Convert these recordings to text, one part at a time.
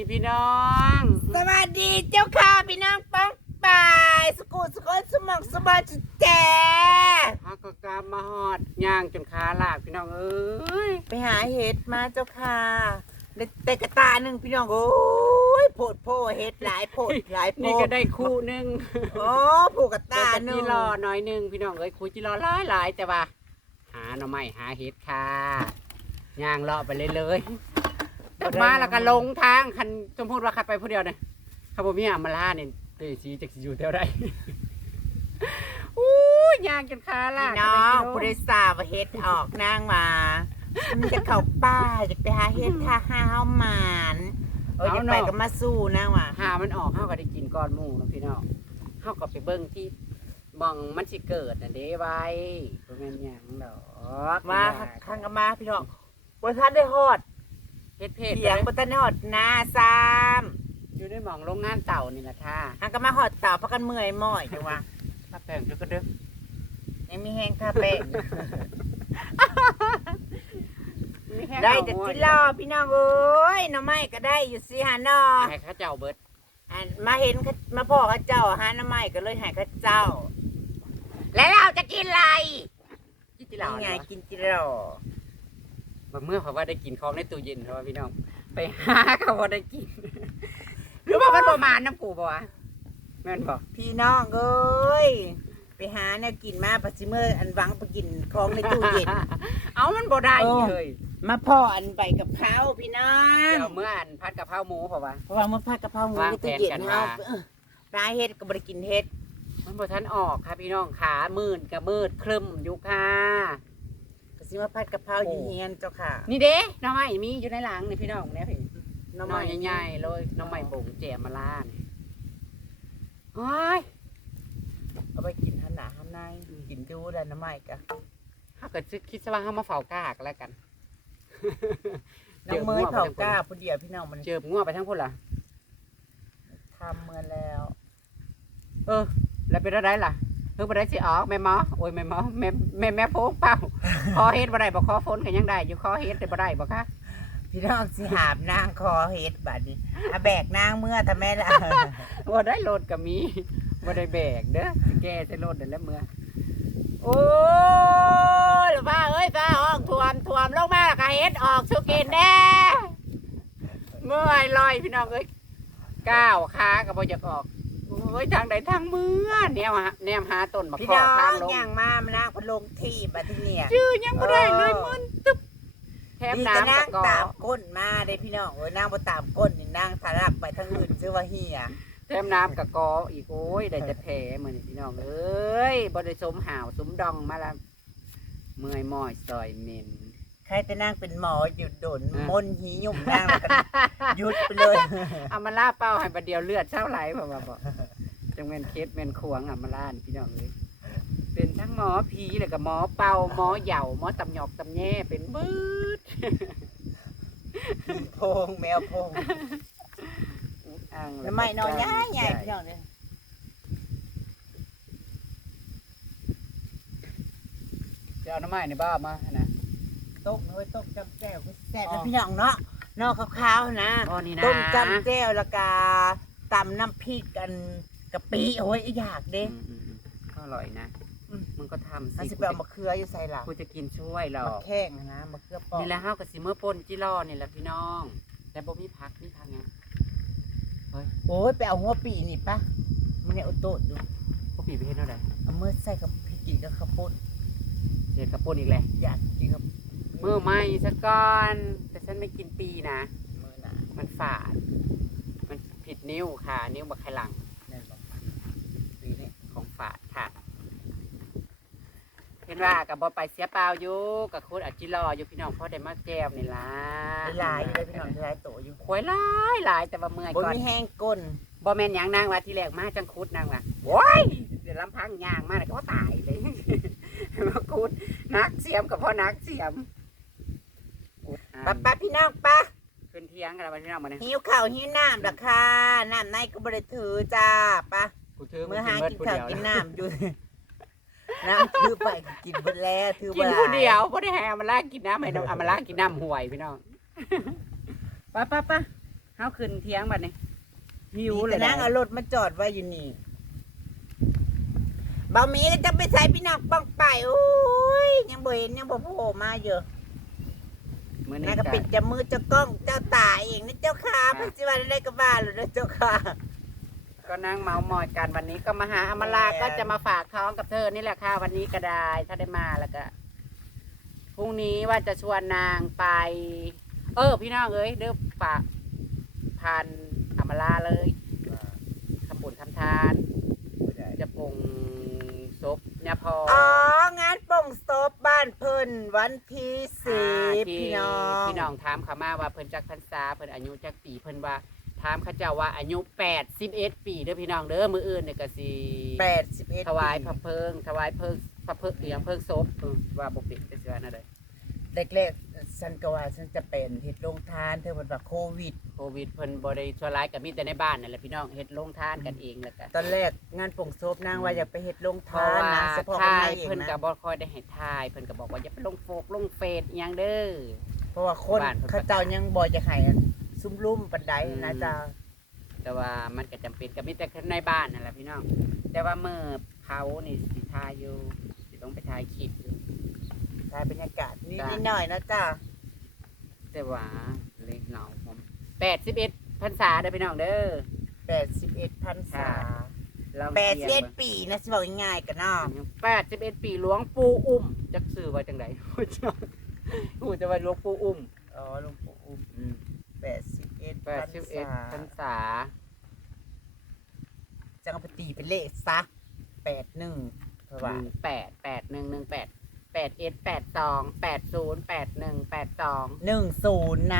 ดีพี่น้อง สวัสดีเจ้าค่ะพี่น้องป้องปายสกูสกุลสมองสบายจุดแจฮักก็กามมาฮอดย่างจนขาลากพี่น้องเอ้ยไปหาเห็ดมาเจ้าค่ะได้แต่กระตาหนึ่งพี่น้องโอ้ยโพดโพเห็ดหลายโพดหลายโพนี่ก็ได้คู่หนึงโอ้ผูกกระได้ตาแต่หนึ่จีงรอน้อยหนึงพี่น้องเอ้ยคุยจีรอหลายหลายแต่ว่า หาหน่อไม้หาเห็ดค่ะย่างเลาะไปเลยเลยก ลับมาแล้วก็ลงทางคันสมมติว่าขับไปผู้เดียวเนี่ยข้าบ่มีอามาล่าเนี่ยเตสีจากสิอยู่แถวใดอู้ยย่างจนขาลาพี่กน้องก็ผู้ได้โดยสารว่าเห็ดออกนางมามันจะเข้าป่าจะไปหาเห็ดท่าห้าวหมานเออจะไปก็มาสู้นางว่ะหามันออกเฮาก็ได้กินก้อนหมูเนาะพี่น้องเฮาก็ไปเบิ่งที่หมองมันสิเกิดน่ะเด้ไว้บ่แม่นหยังดอกมาข้างกันมาพี่น้องบนท่านได้ฮอด เฮ็ดเพจเสียงบนท่านได้ฮอดนาซามอยู่ในหมองโรงงานเต่านี่ล่ะค่ะข้างกันมาฮอดเต่าพักกันเมื่อยม่อยจังวะถ้าแป้งอยู่ก็เด้อยังมีแห้งท่าแป้งมีแค่ได้แต่จิรอพี่น้องเอ้ยหน่อไม้ก็ได้อยู่สิหาหนอให้เขาเจ้าเบิดอันมาเห็นเขามาพ่อเข้าเจ้าหาหน่อไม้ก็เลยให้เข้าเจ้า แล้วเราจะกินอะไรกินจิลานี่ไงไงกินจิรอ บางเมื่อเขาว่าได้กินของในตู้เย็นเพราะว่าพี่น้อง ไปหาเขาว่าได้กิน หรือว่ามันประมาณน้ำกูบ่วะแม่นบ่พี่น้องเอ้ยไปหาแนวกินมาปัจจิเมื่ออันหวังไปกินของในตู้เย็น เอามันบ่ได้เออเลยมาพ่ออันใบกับเขาวพี่น้องเดี๋ยวเมื่ออันพัดกะเพราหมูเพราะว่าเพราะว่ามันผัดกะเพราหมูวางในตู้เย็นแผนกันเฮามาเออปลาเฮ็ดก็บ่ได้กินเฮ็ดมันบ่ทันออกค่ะพี่น้องขามืดกับมืดครึมอยู่ค่ะก็ สิมาผัดกะเพราอยู่เฮียนเจ้าค่ะนี่เด้หน้องไม้มีอยู่ในหลังนี่พี่น้องเนี่ยพี่หน้ำน้อไม้ยใหญ่ๆเลยหน้องไม้บ่งแจมมาล่านี่โอ้ยเอาไปกินหันหน้าหันในกินดูแล้วน้ำไม้ก็ถ้าเกิดคิดซะว่าเฮามาเฝ้ากากแล้วกัน น้องเมยเผากล้าผู้เดียวพี่น้องมันเจองัวไปทั้งพุ่นล่ะทำเมื่อแล้ว เออ แล้วเป็นอะไรล่ะ เพิ่งบ่ได้สิออกแม่หมอโอ้ยแม่หมอแม่แม่แม่โพงเป้าคอเฮ็ดบ่ได้บ่คอฝนก็ยังได้อยู่คอเฮ็ดได้บ่ได้บ่คะพี่น้องสิหาบนางคอเฮ็ดบัดนี้อาแบกนางเมื่อทำแม่ละบ่ได้โลดก็มีบ่ได้แบกเด้อสิแก้ใส่โลดนั่นแหละเมื่อโอ้ยหรือว่าเอ้ยฟ้าออกท่วมท่วมลงมาแล้วก็เฮ็ดออกสุกินแน่เมื่อยลอยพี่น้องเอ้ยก้าวขาก็บ่อยากออก โอ้ยทางใดทางเมื่อแนวหาแนมหาต้นมะพี่กอน้อกทางงลงย่างมามานั่งพัดลงที่บัดที่เนี่ยชื่อยังบ่ได้เลยเออมึนตึ๊บแถมนี่ก็น้ำนั่ตะงกอตามก้นมาเด้พี่น้องโอ้ยนั่งบ่ตามก้นนี่นั่งทะลักไปทางอื่นชื่อว่าเฮียแถมน้ำกะกออีกโอ้ยได้จะแผลมื้อนี้พี่น้องเอ้ยบ่ได้สมหาวสมดองมาละเมื่อยม้อยซอยเหม็น ใครจะนั่งเป็นหมอหยุดโดนอะ มนต์หีหยุ่มนั่งแล้วก็หยุดไปเลย เอามาล่าเป้าให้ประเดียวเลือดเท่าไหลบ่บ่บ่ จังแม่นเคสแม่นควงเอามาล่านี่พี่น้องเอ้ยเป็นทั้งหมอผีแล้วก็หมอเป่าหมอเหย่าหมอตำหยอกตำแย่เป็นเบิดโพงแมวโพงอ่างแล้วไม่นอนง่ายใหญ่พี่น้องเนี่ยจะเอาน้ำไม้ในบ้ามานะตกน้อยตกจำแจ้วก็แซ่บอ๋นะอพี่น้องเนาะนอกขาวๆนะ อ๋อนี่นะต้มจำแจ้วแล้วก็ตำน้ำพริกกัน กะปิโอ้ยอยากเด้อืมอืมอืมก็อร่อยนะอืมมึงก็ทำอาสิสิไปเอามะเขืออยู่ใส่หลังกูจะกินช่วยหรอมะกแข้งนะมะเขือปอกนี่แหละห้าวกับสิเมื่อปนจิรอนี่แหละพี่น้อง แต่บ่มีพักนี่พักไงโอ้ยไปเอาหัวปีนี่ปะมันเนี่ยอุโตะดูพวกผีไปเห็นเท่าไหร่เอามือใส่กับพริกกินกับข้าวปุ้นเด็ดกระปุนอีกแหละอยากกินกับมือใหม่ซะก่อน แต่ฉันไม่กินปีนะ มือหนามันฝาด มันผิดนิ้วค่ะ นิ้วบักไคหลัง แน่นบอกปีนี้ ของฝาดค่ะ เห็นว่ากับบอไปเสียเปล่าอยู่กับคุณอาจิรออยู่พี่น้องเพราะได้มาแก้วนี่ล่ะหลายอยู่เลยพี่น้องหลายโตอยู่ควยหลายหลายแต่ว่าเมื่อยบ่ก่อนมีแห้งก้นบอแมนหยังนางว่าที่แรกมาจังคุดนางว่าโว้ยเดี๋ยวลำพังยางมาแล้วก็ตายเลย มาคุดนักเสียมกับพ่อนักเสียมปะปะพี่น้องปะขึ้นเที่ยงกันแล้วพี่น้องมาเนี่ยหิวข้าวหิวน้ำราคาน้ำในก็บริถือจ้าปะกูถือเมื่อหากินผู้ข้าวเดียวกินน้ำอยู่ น้ำถือไปก็กินหมดแล้วถือกินบ่หลาผู้เดียวพ่ได้ให้อามาลากินน้ำให้น้องอามาลากินน้ำห่วยพี่น้องไปไปไปหเฮาขึ้นเที่ยงบัดนี้หิวเลแต่ยนางเอารถมาจอดไว้อยู่นี่บะหมี่ก็จะไปใส่พี่น้องป้องไปโอ้ยยังบ่เห็นยังบ่โผล่มาเยอะมื้อนานี้งก็ก็ปิดจะมือเจ้ากล้องเจ้าตาเองนะเจ้าค่ะเพิ่นสิว่าได้ก็บ้าเลยนะเจ้าค่ะ ก็นั่งเมามอยกันวันนี้ก็มาหาอมราแม่ก็จะมาฝากท้องกับเธอนี่แหละค่ะวันนี้ก็ได้ถ้าได้มาแล้วก็พรุ่งนี้ว่าจะชวนนางไป เออ พี่น้องเอ้ยเด้อฝากผ่านอมราเลยทำบุญทำทาน จะปรุงซบยาพออ๋องานป่งศพบ้านเพิ่นวันที่สิบที่พี่น้องพี่น้องถามเขามาว่าเพิ่นจักพรรษาเพิ่นอายุจักปีเพิ่นว่า ถามเขาเจ้าว่าอายุ81ปีเด้อพี่น้องเด้อมื้ออื่นเนี่ยก็สิแปดสิบเอ็ดถวายพระเพลิงถวายเพลิงพระเพลิงเอียงเพลิงศพเออว่าบ่ปิดไปเสียนั่นเลยเล็กๆฉันก็ว่าฉันจะเป็นเฮ็ดโรงทานเธอบอกว่าโควิด โควิดเพิ่นบ่ได้ชั่วร้ายก็มีแต่ในบ้านนั่นแหละพี่น้องเฮ็ดโรงทานกันเองแล้วก็ ตอนแรกงานป่งศพนางว่าอยากไปเฮ็ดโรงเพทาราะนว่านะเฉพาะคนทาไทยยเองเพิ่นก็นะบ่ค่อยได้ให้ทาย เพิ่นก็บอกว่าอย่าไปลงโฟกลงเฟซอิหยังเด้อ เพราะว่าคนบ้านเพิ่น เขาเจ้ายังบ่จะให้อัน ซุ่มลุ่มปันไดอืมนะจ๊ะแต่ว่ามันก็จำเป็นก็มีแต่ในบ้านนั่นแหละพี่น้อง แต่ว่ามื้อเผานี่สิทายอยู่สิต้องไปถ่ายคลิปอยู่ ถ่ายบรรยากาศนิดจ้ะหน่อยนะจ๊ะแต่ว่าเล็กเนาผม81พรรษาเด้อพี่น้องเด้อ แปดสิบเอ็ดพันษาลองแปดเทีสิยบบเอ็ดบิ่งปีนะสิบอกง่ายๆกันเนาะแปดสิบเอ็ดปีหลวงปู่อุ้มจักซื้อไว้จังไดกูจะไว้หลวงปู่อุ้ม อ๋อหลวงปู่อุ้ม แปดสิบเอ็ดแปดสิบเอ็ดพรรษาจังเอาไปตีเป็นเลขซะแปดหนึ่งเพราะว่าแปดแปดหนึ่งหนึ่งแปดแปดเอ็ดแปดสองแปดศูนย์แปดหนึ่งแปดสองหนึ่งศูนย์น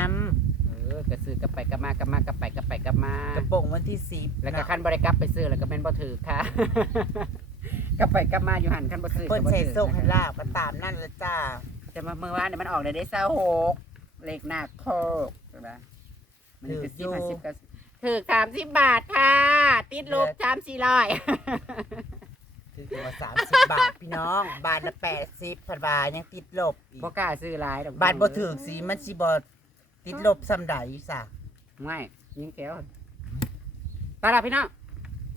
เออกระซื้อกลับไปกลับมากลับมากลับไปกลับไปกลับมาำกระโปรงวันที่สิบแล้วก็ขั้นบริกลับไปซื้อแล้วก็เป็นบ่ถือค่ะ กลับไปกลับมาอยู่หันขั้นบ่ซื้อเพิ่นก็บ่ใส่ถือโซ่ให้นะคะลาบก็ตามนั่นละจ้า แต่มาเมื่อวานเนี่ยมันออกเลยได้เศร้าหกเลขหนักโคก ใช่ไหมมันจะสิบห้าสิบก็ถือสามสิบบาทค่ะ ติดลบสามสี่ร้อยถือว่าสามสิบบาทพี่น้อง บาทละแปดสิบพันบาทยังติดลบอีกบ่กล้าซื้อหลายดอกบาทบ่ถึงสีมันสิบ่ติดลบซ้ำใดซะไม่ยิงแก้วไปละพี่น้อง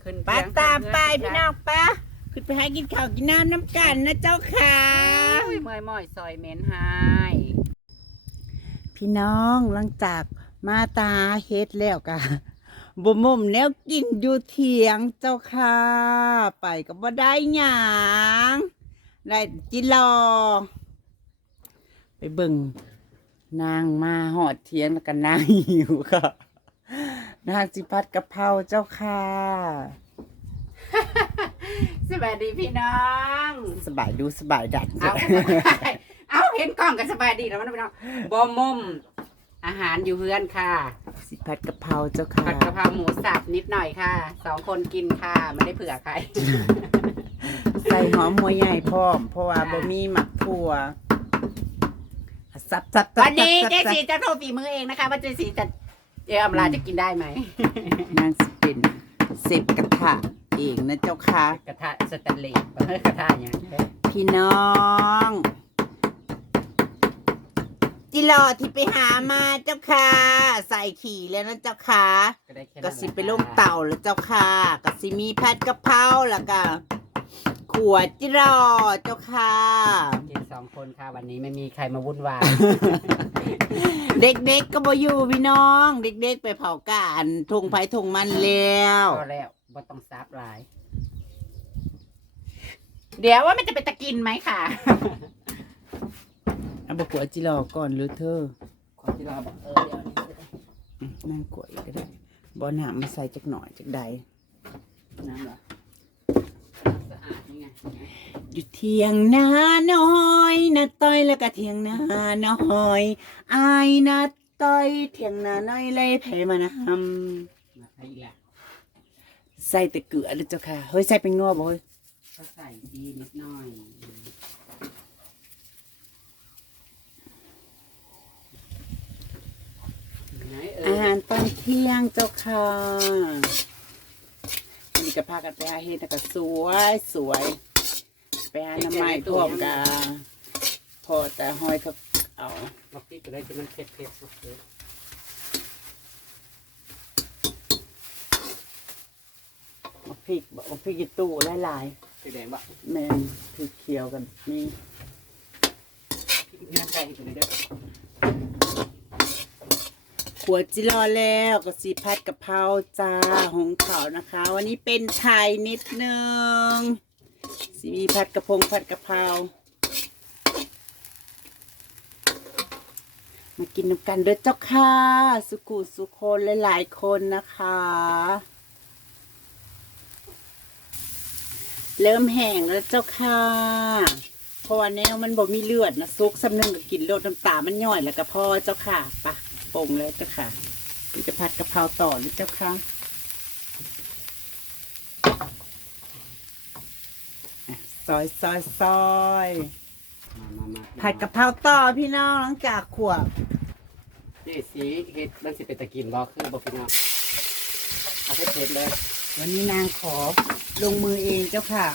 ขึ้นไปเตียงตามไปขึ้พี่น้องไปะขึ้นไปให้กินข้าวกินน้ำน้ำกันนะเจ้าค่ะโอ้ยเมื่อยม่อยซอยเหม็นหาย พี่น้องหลังจากมาตาเฮ็ดแล้วกะบ่มุมแล้วกินอยู่เถียงเจ้าค่ะ ไปก็บ่ได้หยังได้จิรอ ไปเบิ่งนางมาหอดเทียงแล้วก็นางหิวค่ะ นางสิพัดกะเพราเจ้าค่ะ สวัสดีพี่น้อง สบายดูสบายดัดเอาเอา เห็นกล้องกันสบายดีแล้วมันพี่น้องบอมมุมอาหารอยู่เพื่อนค่ะ สิพัดกะเพราเจ้าค่ะผัดกะเพราหมูสับนิดหน่อยค่ะ สองคนกินค่ะ ไม่ได้เผื่อใคร ใส่หอมหัวใหญ่พร้อม เพราะว่าบ่มีหมักถั่วซับซับซับวันนี้ซับเจซับสีจะโทรฝีมือเองนะคะว่าเจสีจะเอออำลาจะกินได้ไหมนางสิเป็นเสร็จกระทะเองนะเจ้าค่ะ กระทะสแตนเลสกระทะอย่างนี้พี่น้อง จิรอที่ไปหามาเจ้าค่ะ ใส่ขี่แล้วนะเจ้าค่ะก็ได้แค่นั้นก็สิไปลงเต่าแล้วเจ้าค่ะก็สิมีผัดกะเพราแล้วก็ขวดจิรอเจ้าค่ะ กินสองคนค่ะวันนี้ไม่มีใครมาวุ่นวาย เด็กๆก็บ่อยู่พี่น้อง เด็กๆไปเผากานทงไผทงมันแล้ว ก็แล้วบ่ต้องซับหลาย เดี๋ยวว่ามันจะเป็นตะกินไหมค่ะเอา บกวดจิรอก่อนหรือเธอขอที่เราบอกเออเดี๋ยวนี้จะได้อืมนั่งกวดอีกก็ได้บ่หนามมาใส่จักหน่อยจักใดน้ำเหรอสะอาดนี่ไงอยู่เทียงนาน้อยนาต้อยแล้วก็เทียงนาน้อยอายนาต้อยเทียงนาน้อยเลยไผมานำมาใส่อีกแล้วใส่แต่เกลือเลยเจ้าค่ะเฮ้ยใส่เป็นนัวบ่เฮ้ยก็ใส่ดีนิดหน่อย อาหารตอนเที่ยงเจ้าค่ะวันนี้ก็พากันไปหาเฮ็ดแต่ก็สวยสวยไปหาน้ำไม้ท่วมกาพอแต่หอยเขาเอาบักตี้ก็ได้จะมันเผ็ดเผ็ดสุดเลยพริกบอกพริกตู้หลายๆสีแดงบะแมนพริกเขียวกันนี่พริกน้ำไก่ตัวนี้ด้วย ขวจิรอแล้วก็สีผัดกะเพราจ้าของเขานะคะ วันนี้เป็นไทยนิดนึงสีมีผัดกระพงผัดกะเพรามากินน้ำกันเด้อเจ้าค่ะ สุกุสุคนหลายๆคนนะคะ เริ่มแห้งแล้วเจ้าค่ะเพราะว่าแนวมันบ่มีเลือดนะซุกสำนึงก็กินโลดน้ำตามันย่อยแล้วก็พอเจ้าค่ะปะ ปรุงเลยเจ้าค่ะนี่จะผัดกะเพราต่อหรือเจ้าค่ะอะซอยซอยซอยมามามาผัดกะเพราต่อพี่น้องหลังจากขวบนี่สีเฮ็ดมันสิเป็นตะกินบ่คือบ่พี่น้องเอาเผ็ดๆเลย วันนี้นางขอลงมือเองเจ้าค่ะ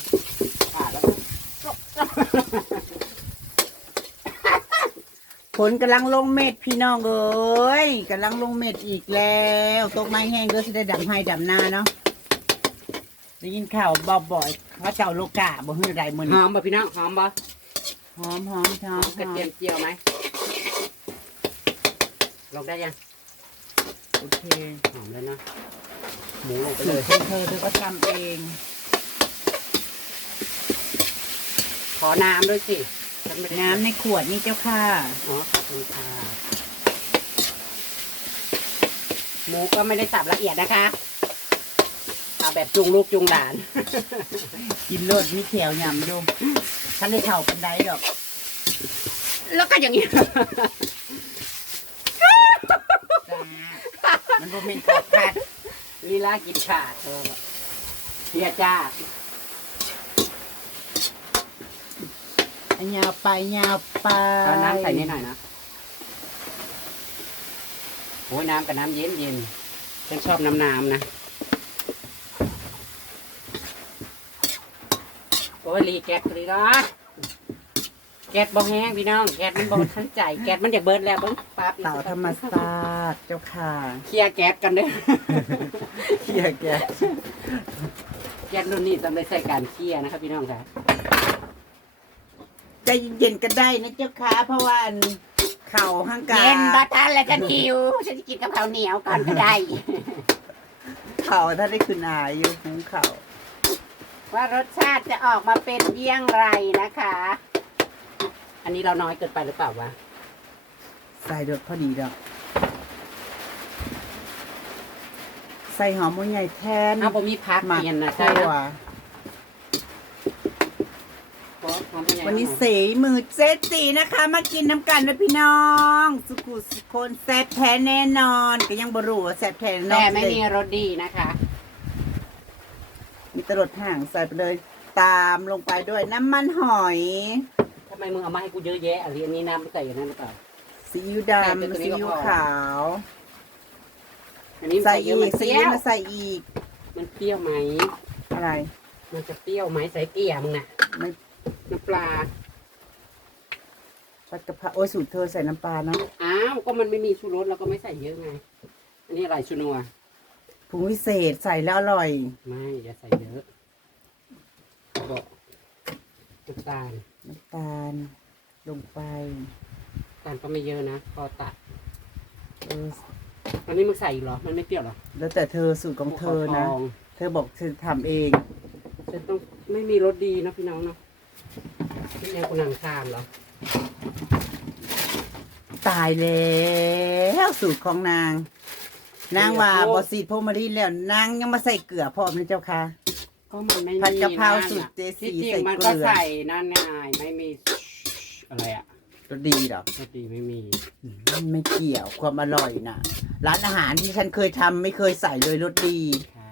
อ่าแล้วก็ฝ นกำลังลงเม็ดพี่น้องเอ้ยกำลังลงเม็ดอีกแล้วตกไม้แห้งก็จะได้ดำให้ดำนาเนาะได้ยินข่าวบอบบ่อยว่าเจ้าโลกาบ่ฮือใดมื้อหนี้อมบ่พี่น้องหอมบ่หอมหอมหอมกระเทียมเจียวไหมลงได้ยังโอเคหอมแล้วเนาะหมูลงไปสูเลตยรของเธอเธอก็ทำเองขอน้ำด้วยสิ ฉันไม่ได้น้ำในขวดนี่เจ้าค่ะอ๋อขอบคุณค่ะหมูก็ไม่ได้สับละเอียดนะคะเอาแบบจุงลูกจุงหลาน กินโลดมีแถวยำอยู่ท่านได้เข่าปันไดดอก แล้วก็อย่างนี้จ้ามันบ่เป็นข้าวผัดลีลากินขาดเออเพียจ้า อัน ยาวไปยาวไปเอาน้ำใส่นิดหน่อยนะโอ้ยน้ำกับน้ำเย็นเย็นฉันชอบน้ำน้ำนะโอ้ยรีแก๊สรีนะแก๊สบ่แห้งพี่น้องแก๊สมันบ่ทันใจแก๊สมันจะเบิดแล้วเบิ้งปั๊บเต่าธรรมศาสตร์เจ้าค่ะเคลียร์แก๊สกันเด้อเคียแกแก๊สรุ่นนี้สำหรับใช้การเคลียร์นะครับพี่น้องครับ ใจเย็นๆก็ได้นะเจ้าค่ะเพราะว่าอันเข่าห้างกาเย็นบัทันแล้วฉันหิวฉันจะกินกับข้าวเหนียวก่อนก็ได้ เข่าถ้าได้คืนอาอยู่หุงเข่าว่ารสชาติจะออกมาเป็นเยี่ยงไรนะคะ อันนี้เราน้อยเกินไปหรือเปล่าวะใส่ดดพอดีดอกใส่หอมหัวใหญ่แทนเอาผมมีพักหมักเย็นนะตัใช่ววัวัน นนี้นี้เสยมือเจ๊ตีนะคะ มากินน้ำกันนะพี่น้อง สุกุสุคนแซ่บแท้แน่นอน ก็ยังบรูว่าแซ่บแท้แน่นอนแต่ไม่มีรสดีนะคะ มีตลดห่างใส่ไปเลย ตามลงไปด้วยน้ำมันหอยทำไมมึงเอามาให้กูเยอะแยะอะไรอันนี้น้ำไม่ใส่อย่างนั้นหรือเปล่าซีอิ๊วใส่ไปดำตัวนี้ซีก็อิ๊วพอขาว อันนี้ใส่ใส่เยอีอะมักนซีเปรี้อิ๊ยววมาใส่อีก มันเปรี้ยวไหมอะไร มันจะเปรี้ยวไหมใส่เกลี่ยมึงน่ะ ไม่ น้ำปลาผัดกะเพราโอ้ยสูตรเธอใส่น้ำปลาเนาะอ้าวก็มันไม่มีชูรสเราก็ไม่ใส่เยอะไง อันนี้อะไรชูนัวผงวิเศษใส่แล้วอร่อย ไม่อย่าใส่เยอะบอกน้ำตาลน้ำตาล ลงไปน้ำตาลก็ไม่เยอะนะ พอตัดเอออันนี้มึงใส่อีกเหรอ มันไม่เปรี้ยวเหรอแล้วแต่เธอสูตรของเธอนะภูขาทองเธอบอกเธอทำเองฉันต้องไม่มีรสดีนะพี่น้องเนาะ นี่ยังกูนังคามเหรอตายแล้วสูตรของนาง นางว่าบอสีโพมารีแล้วนางยังมาใส่เกลือพร้อมนะเจ้าค่ะ ก็มันไม่มีผัดกะเพรานั่นสูตรอะเจสีที่จริงใส่มันเกลืก็อใส่นั่นไงไม่มีอะไรอะรสดีดอกรสดีไม่มี มันไม่เกี่ยวความอร่อยนะร้านอาหารที่ฉันเคยทำไม่เคยใส่เลยรสดี ค่ะ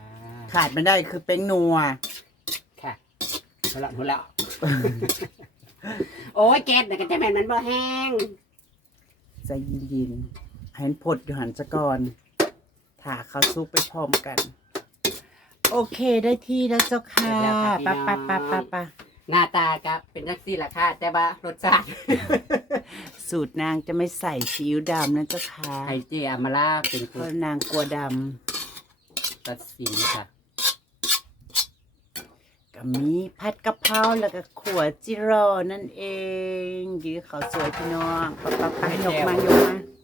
ขาดไม่ได้คือเป็นนัวค่ะ หัวละหัวละโอ้ยแก๊สแต่กระเทียมมันบ่แห้งใจเย็นๆให้มันพดอยู่หันสะกอนถ่าข้าวซุปไปพร้อมกัน โอเคได้ที่แล้วเจ้าค่ะปะปะปะปะปะหน้าตากับเป็นทักซี่ราคาแต่ว่ารสชาติสูตรนางจะไม่ใส่ซีอิ๊วดำนะเจ้าค่ะไข่เจียมาล่าเป็นเพคนราะนางกลัวดตัดสินค่ะ ก็มีผัดกะเพราแล้วก็ขัวจิโร่นั่นเองยื้อข้าวสวยพี่น้องปะปะปะยกมายกมา